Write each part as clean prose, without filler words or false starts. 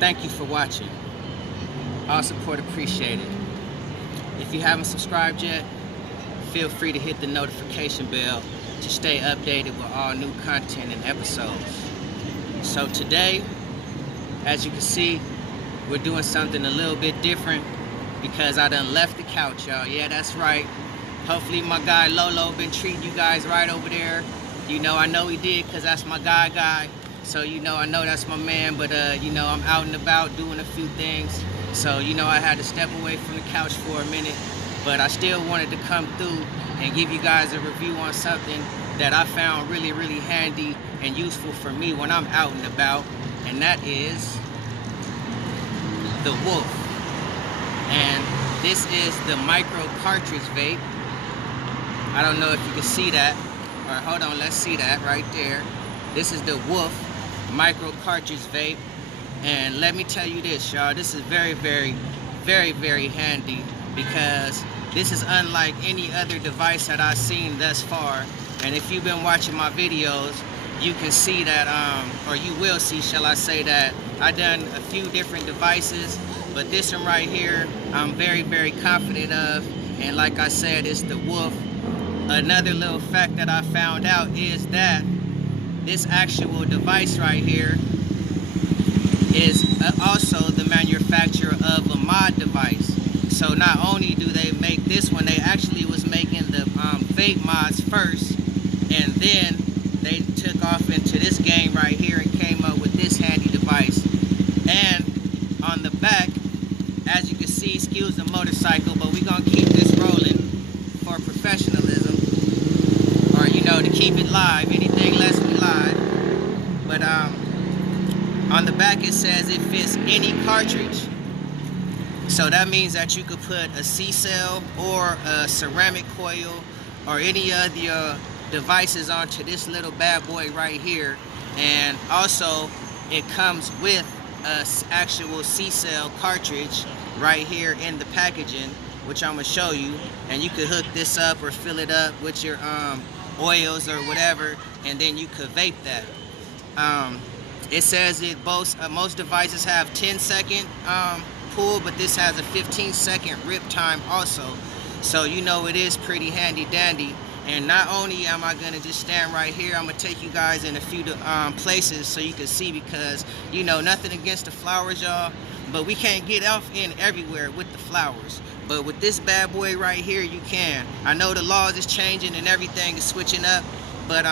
Thank you for watching. All support appreciated. If you haven't subscribed yet, feel free to hit the notification bell to stay updated with all new content and episodes. So today, as you can see, we're doing something a little bit different because I done left the couch, y'all. Yeah, that's right. Hopefully my guy Lolo been treating you guys right over there. You know, I know he did because that's my guy. So, you know, I know that's my man, but, you know, I'm out and about doing a few things. So, you know, I had to step away from the couch for a minute, but I still wanted to come through and give you guys a review on something that I found really, really handy and useful for me when I'm out and about, and that is the Wulf. And this is the Micro Cartridge Vape. I don't know if you can see that, or hold on, let's see that right there. This is the Wulf Micro Cartridge Vape, and let me tell you this, y'all, this is very, very, very, very handy because this is unlike any other device that I've seen thus far. And if you've been watching my videos, you can see that, or you will see, shall I say, that I've done a few different devices, but this one right here, I'm very, very confident of. And like I said, it's the Wulf. Another little fact that I found out is that this actual device right here is also the manufacturer of a mod device. So not only do they make this one, they actually was making the vape mods first, and then they took off into this game right here and came up with this handy device. And on the back, as you can see, excuse the motorcycle, but we're gonna keep this rolling for professionalism, or you know, to keep it live. Anything less than live. But on the back it says it fits any cartridge. So that means that you could put a CCELL or a ceramic coil or any of your devices onto this little bad boy right here. And also it comes with a actual CCELL cartridge right here in the packaging, which I'm gonna show you. And you could hook this up or fill it up with your oils or whatever, and then you could vape that. It says it boasts, most devices have 10-second pull, but this has a 15-second rip time also. So you know it is pretty handy dandy. And not only am I gonna just stand right here, I'm gonna take you guys in a few places so you can see, because you know, nothing against the flowers, y'all, but we can't get off in everywhere with the flowers. But with this bad boy right here, you can. I know the laws is changing and everything is switching up, but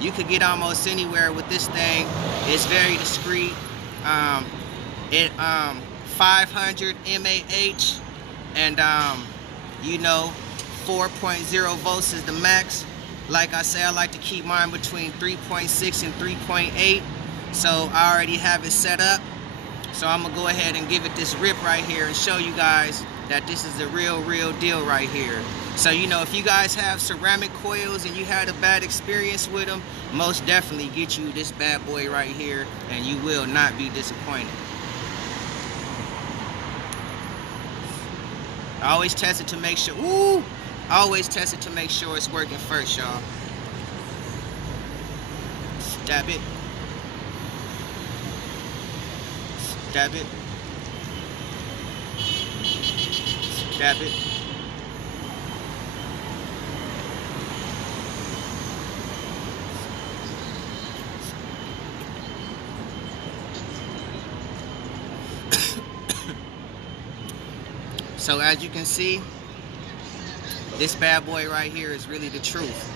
you could get almost anywhere with this thing. It's very discreet. 500 mAh, and you know, 4.0 volts is the max. Like I say, I like to keep mine between 3.6 and 3.8. So I already have it set up. So I'm gonna go ahead and give it this rip right here and show you guys that this is the real deal right here. So, you know, if you guys have ceramic coils and you had a bad experience with them, most definitely get you this bad boy right here and you will not be disappointed. I always test it to make sure, I always test it to make sure it's working first, y'all. Stab it. Stab it. Stab it. So as you can see, this bad boy right here is really the truth.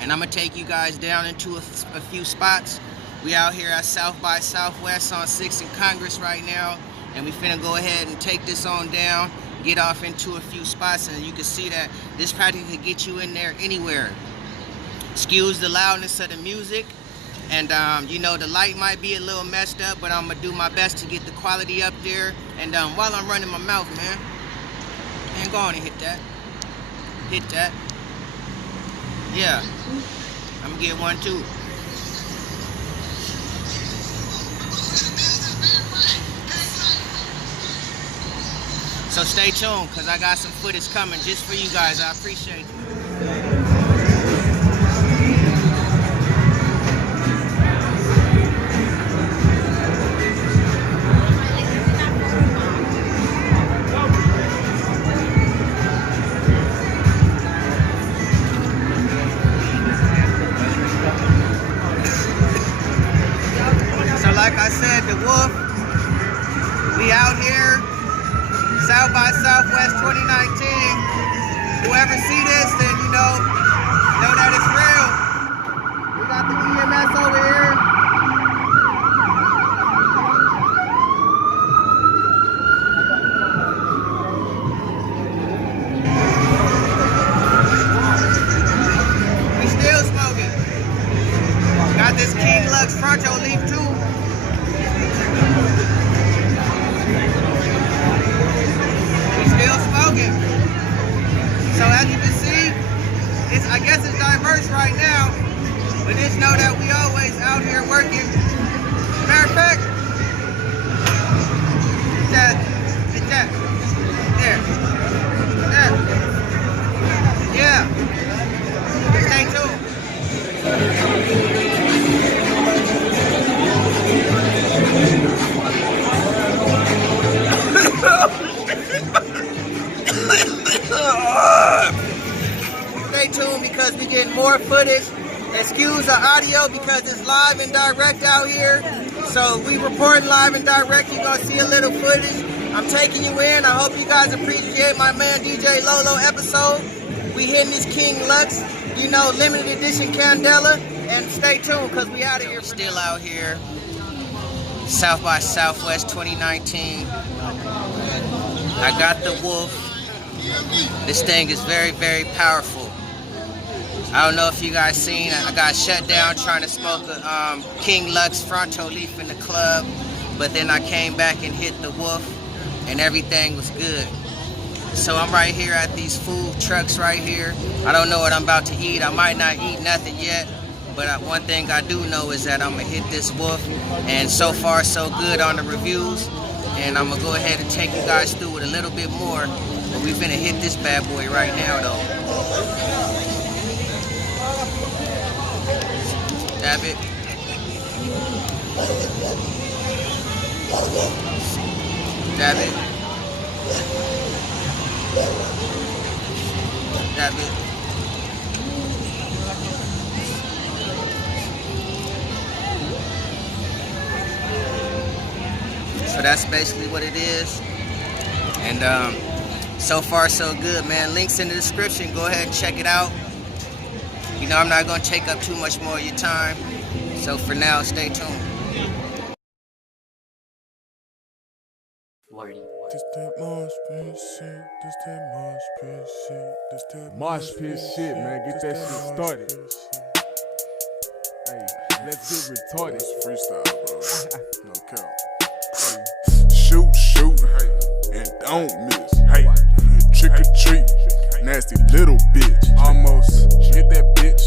And I'm gonna take you guys down into a few spots. We out here at South by Southwest on 6th and Congress right now, and we finna go ahead and take this on down, get off into a few spots, and you can see that this practically can get you in there anywhere. Excuse the loudness of the music, and you know, the light might be a little messed up, but I'm gonna do my best to get the quality up there. And while I'm running my mouth, man, go on and hit that. Hit that. Yeah, I'm gonna get one too. So stay tuned, because I got some footage coming just for you guys. I appreciate it. like I said, the Wulf. We out here, South by Southwest 2019. Whoever see this, then you know that it's real. We got the EMS over here. We still smoking. Got this King Luxx Fronto leaf too. We still smoking. So as you can see, I guess it's diverse right now, but just know that we always out here working. Matter of fact, there. Yeah. Stay tuned. Stay tuned because we getting more footage. Excuse the audio because it's live and direct out here. So we reporting live and direct. You're gonna see a little footage. I'm taking you in. I hope you guys appreciate my man DJ Lolo episode. We hitting this King Luxx, you know, limited edition Candela. And stay tuned because we out of here. Still out here. South by Southwest 2019. I got the Wulf. This thing is very, very powerful. I don't know if you guys seen, I got shut down trying to smoke a King Luxx Fronto leaf in the club, but then I came back and hit the Wulf and everything was good. So I'm right here at these food trucks right here. I don't know what I'm about to eat. I might not eat nothing yet, but one thing I do know is that I'm gonna hit this Wulf, and so far so good on the reviews, and I'm gonna go ahead and take you guys through it a little bit more, but we finna hit this bad boy right now though. Dab it. Dab it. Dab it. So that's basically what it is. And so far so good, man. Links in the description. Go ahead and check it out. You know, I'm not going to take up too much more of your time. So for now, stay tuned. This that mosh pit shit, this that mosh pit shit, this that Mosh pit shit, man. Get that shit started. Hey, let's get retarded. It's freestyle, bro. No count. Hey. Shoot, hey, and don't miss. Hey, trick or treat, nasty little bitch. Almost hit that bitch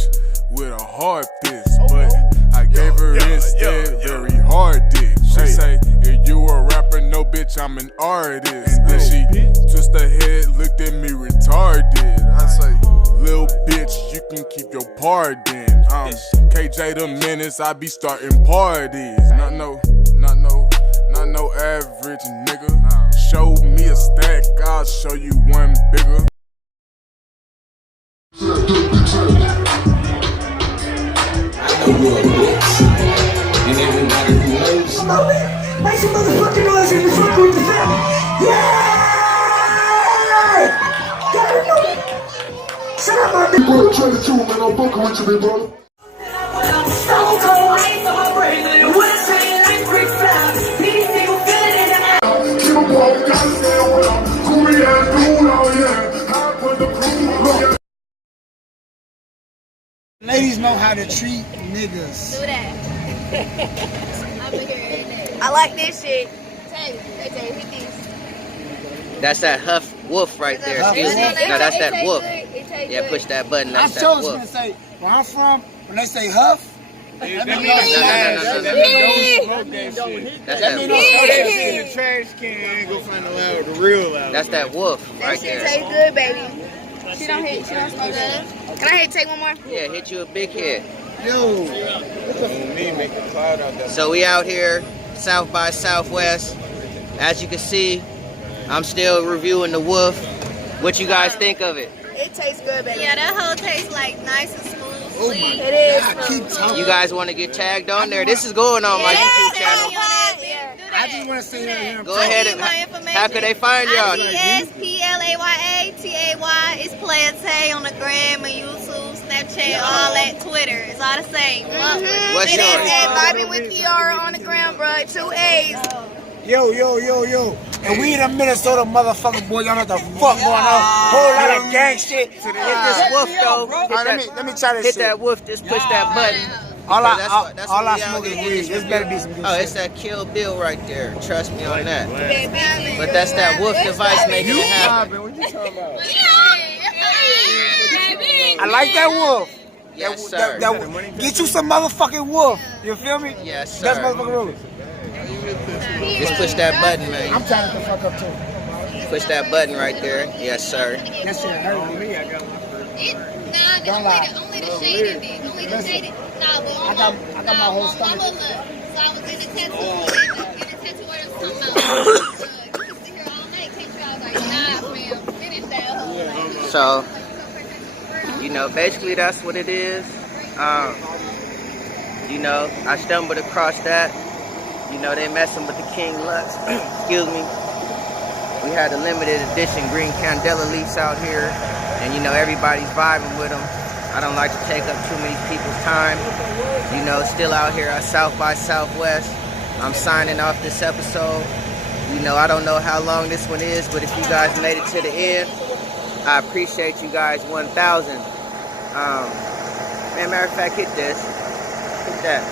with a hard fist, but I gave her instead very hard dick. She say, if you a rapper, no bitch, I'm an artist. Then she twist her head, looked at me retarded. I say, little bitch, you can keep your pardon. KJ the Menace, I be starting parties. Not no average nigga. Show me a stack, I'll show you one bigger. And everybody who knows, make some motherfucking noise in the front with the family. Yeah! Shut up, my big brother. Try to tune, man. I'm fucking with you, big brother. Stone cold ice on my brain. What's saying like brick fly? These people feeling in the air. Keep a ball, gotta stay with them. Cooley ass dude, oh yeah. I put the crew on. Ladies know how to treat niggas. Do that. I like this shit. Hit these. That's that Huff Wulf right there. Excuse me. No, that's that Wulf. Yeah, push that button. That's I that chose Wulf. to say, where I'm from, when they say Huff, No. that's That's that Wulf. In the trash can, go find the loud, the real loud. That's that Wulf That right shit there. tastes good, baby. She don't smoke that. Can I take one more? Yeah, hit you a big hit. yo, Me make a cloud out there. So we out here, South by Southwest. As you can see, I'm still reviewing the Wulf. What you guys think of it? It tastes good, baby. Yeah, that whole tastes like nice and smooth. It is. I keep talking. You guys want to get tagged on there? This is going on my YouTube channel. I just want to say that. Go ahead and how can they find y'all? ITSPLAYATAY. It's Player Tay on the gram and YouTube, Snapchat, all that. Twitter. It's all the same. What's It is yours? at Vibing with Kiara on the ground, bro. 2 A's. Yo. And we in the Minnesota motherfucking boy. Y'all know what the fuck going on. Whole lot of gang shit. Hit this woof though. Let me try this Hit shit. that woof. Just push that button. All I what we smoke out is here. weed. This better be some good Oh, shit. it's that Kill Bill right there. Trust me on that. But that's that woof device making it happen. What you talking about? I like that wolf. Yes, sir. Get you some motherfucking wolf. You feel me? Yes, That's sir. motherfucking rules. Just push that button, man. I'm trying to fuck up too. Push that button right there. Yes, sir. That shit hurt me. Don't lie. Only the shaded did. Only the shaded. Nah, but I got my whole stomach. So I was in the tattoo. In the tattoo artist talking about. You can sit here all night. Can't you? I was like, nah, fam. Finish that hoe. So, you know, basically that's what it is. You know, I stumbled across that. You know, they messing with the King Luxx. Excuse me. We had the limited edition green candela leaves out here. And, you know, everybody's vibing with them. I don't like to take up too many people's time. You know, still out here at South by Southwest. I'm signing off this episode. You know, I don't know how long this one is, but if you guys made it to the end, I appreciate you guys 1,000. Man, matter of fact, hit this. Hit that.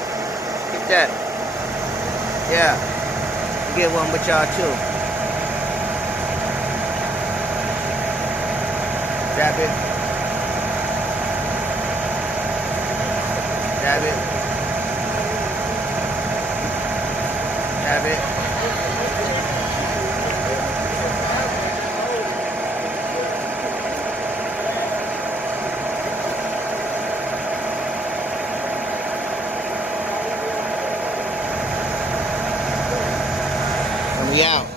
Hit that. Yeah. Get one with y'all too. Dab it. Dab it. Dab it. And we out.